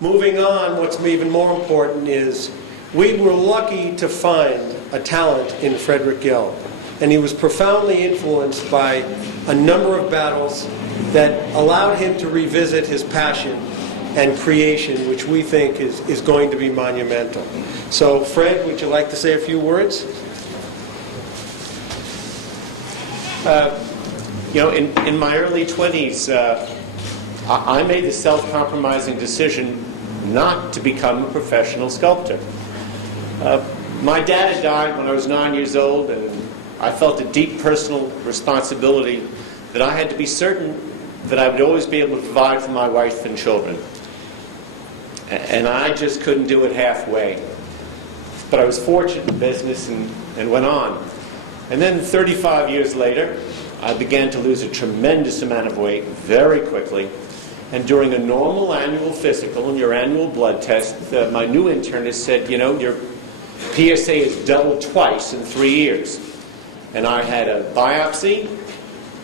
Moving on, what's even more important is we were lucky to find a talent in Frederick Gelb. And he was profoundly influenced by a number of battles that allowed him to revisit his passion and creation, which we think is going to be monumental. So, Fred, would you like to say a few words? In my early 20s, I made the self-compromising decision not to become a professional sculptor. My dad had died when I was 9 years old, and I felt a deep personal responsibility that I had to be certain that I would always be able to provide for my wife and children. And I just couldn't do it halfway. But I was fortunate in business and went on. And then 35 years later, I began to lose a tremendous amount of weight very quickly. And during a normal annual physical and your annual blood test, my new internist said, your PSA has doubled twice in 3 years. And I had a biopsy,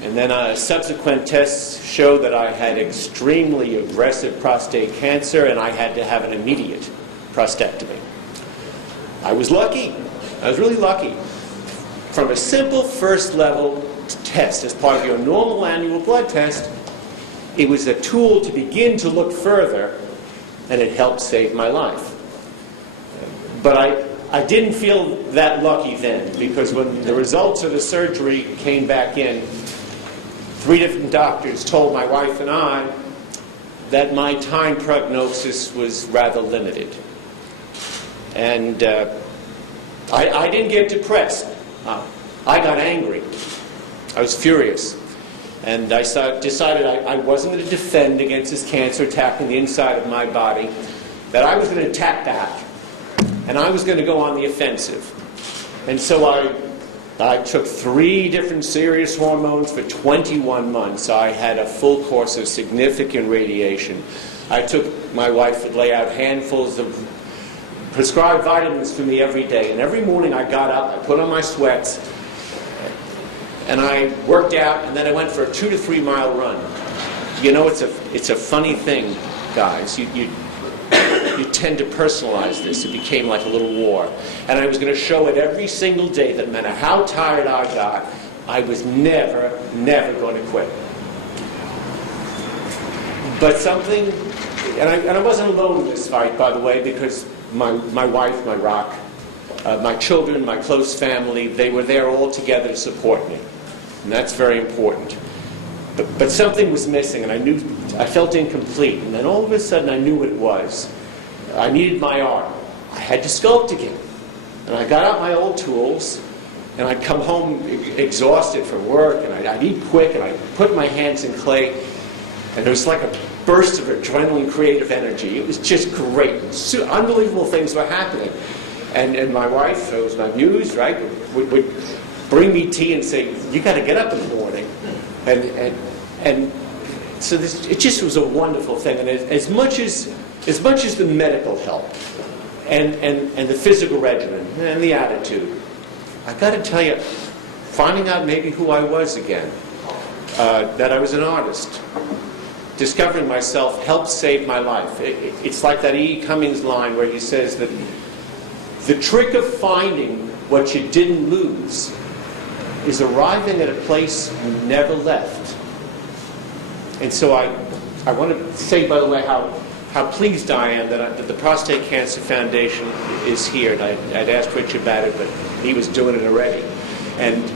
and then subsequent tests showed that I had extremely aggressive prostate cancer, and I had to have an immediate prostatectomy. I was lucky. I was really lucky. From a simple first level test as part of your normal annual blood test, it was a tool to begin to look further, and it helped save my life. But I didn't feel that lucky then, because when the results of the surgery came back in, 3 different doctors told my wife and I that my time prognosis was rather limited. And I didn't get depressed. I got angry. I was furious. And I decided I wasn't going to defend against this cancer attacking the inside of my body, that I was going to attack back. And I was going to go on the offensive. And so I took 3 different serious hormones for 21 months. I had a full course of significant radiation. My wife would lay out handfuls of prescribed vitamins for me every day. And every morning I got up, I put on my sweats, and I worked out, and then I went for a 2 to 3 mile run. It's a funny thing, guys. You tend to personalize this. It became like a little war. And I was going to show it every single day that no matter how tired I got, I was never going to quit. But something, and I wasn't alone in this fight, by the way, because my wife, my rock, my children, my close family, they were there all together to support me. And that's very important. But something was missing, and I felt incomplete. And then all of a sudden I knew what it was. I needed my arm. I had to sculpt again. And I got out my old tools, and I'd come home exhausted from work, and I'd eat quick, and I'd put my hands in clay, and it was like a burst of adrenaline creative energy. It was just great. Unbelievable things were happening. And my wife, who was my muse, right, would bring me tea and say, "You got to get up in the morning." And so it just was a wonderful thing. And as much as the medical help and the physical regimen and the attitude, I got to tell you, finding out maybe who I was again, that I was an artist, discovering myself helped save my life. It's like that E. Cummings line where he says that the trick of finding what you didn't lose is arriving at a place you never left. And so I want to say, by the way, how pleased I am that the Prostate Cancer Foundation is here. And I'd asked Rich about it, but he was doing it already. And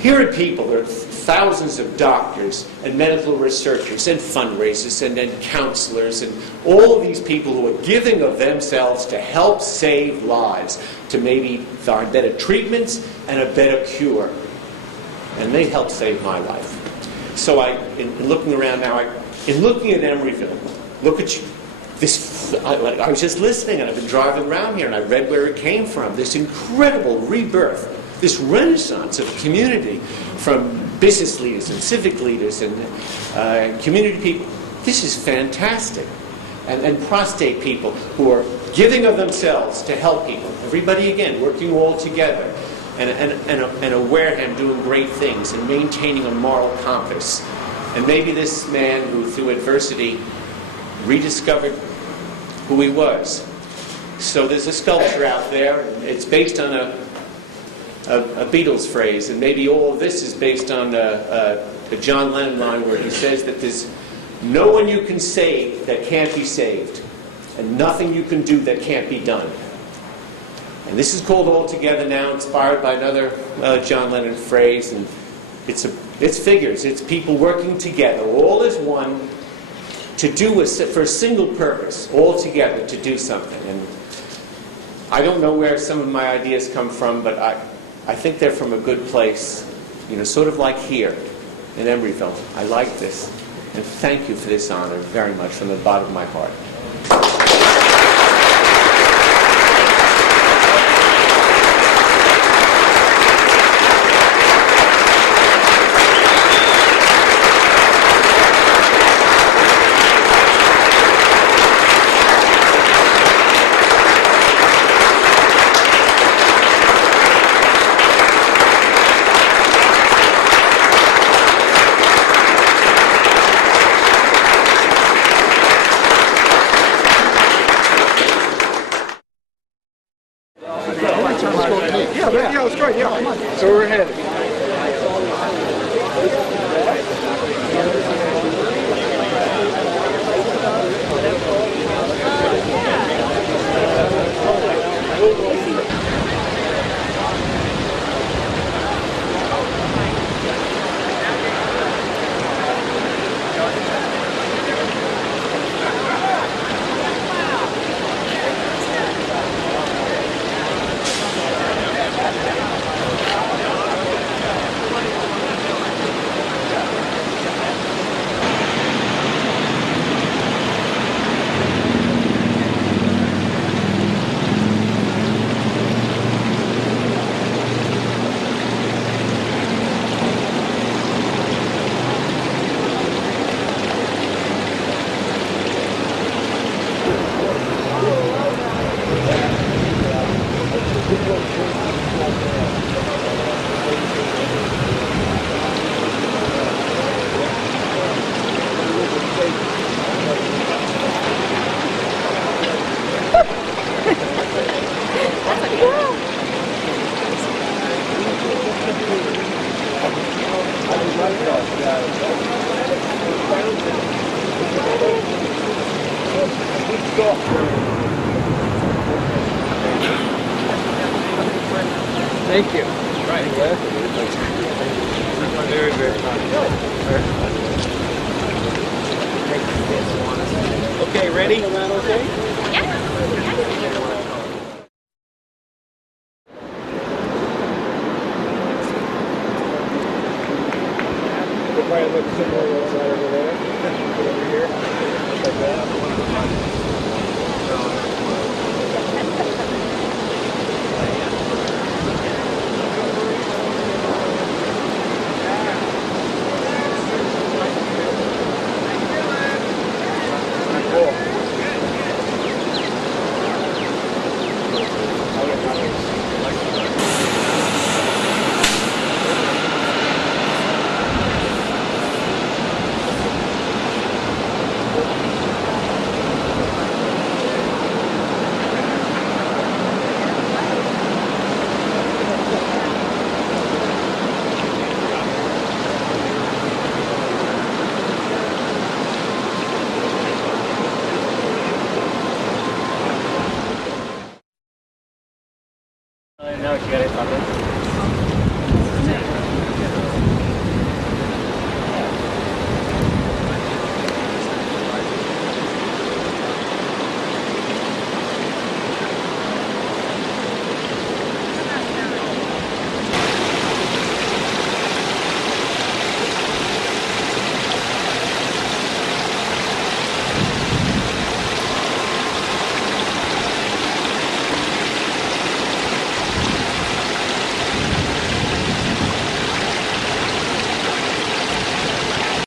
here are people, there are thousands of doctors and medical researchers and fundraisers and counselors and all of these people who are giving of themselves to help save lives, to maybe find better treatments and a better cure. And they helped save my life. So in looking around now, in looking at Emeryville, look at you. I was just listening, and I've been driving around here, and I read where it came from. This incredible rebirth, this renaissance of community from business leaders and civic leaders and community people. This is fantastic. And prostate people who are giving of themselves to help people. Everybody, again, working all together. And a Wareham doing great things and maintaining a moral compass. And maybe this man who, through adversity, rediscovered who he was. So there's a sculpture out there, and it's based on a Beatles phrase, and maybe all of this is based on a John Lennon line where he says that there's no one you can save that can't be saved, and nothing you can do that can't be done. And this is called All Together Now, inspired by another John Lennon phrase, and it's figures, it's people working together, all as one, to do for a single purpose, all together to do something. And I don't know where some of my ideas come from, but I think they're from a good place, sort of like here in Emeryville. I like this, and thank you for this honor very much from the bottom of my heart. Yeah, it's great, yeah. So we're headed. Thank you. Right. Very, very kind. Okay, ready? Okay? Probably look similar outside over there. Over here. Like that.